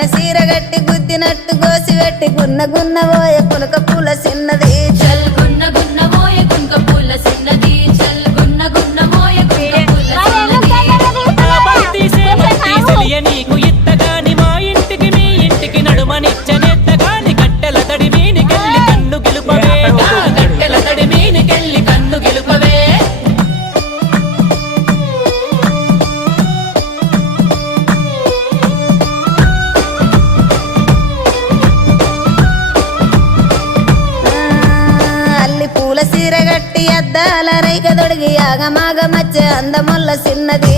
కన్నె సీర గట్టి గుద్దినట్టు గోసి పెట్టి గున్న గున్న పోయ పులక పూల చిన్నది చల్ గున్న గున్న మోయ గుంక పూల సిన్నది చల్ గున్న గున్న మోయ గుంక పూల సిన్నది నీకు ఇత్తగాని మా ఇంటికి మీ ఇంటికి నడుమనిచ్చనెత్తగాని గట్టెల తడి మీనికెళ్ళి కన్ను గెలుపవే గట్టెల తడి మీనికెళ్ళి కన్ను గెలుపవే అల్లి పూల సీర గట్టి అద్దాల రైక దొడిగి ఆగమాగ మధ్య అందముల్ల చిన్నది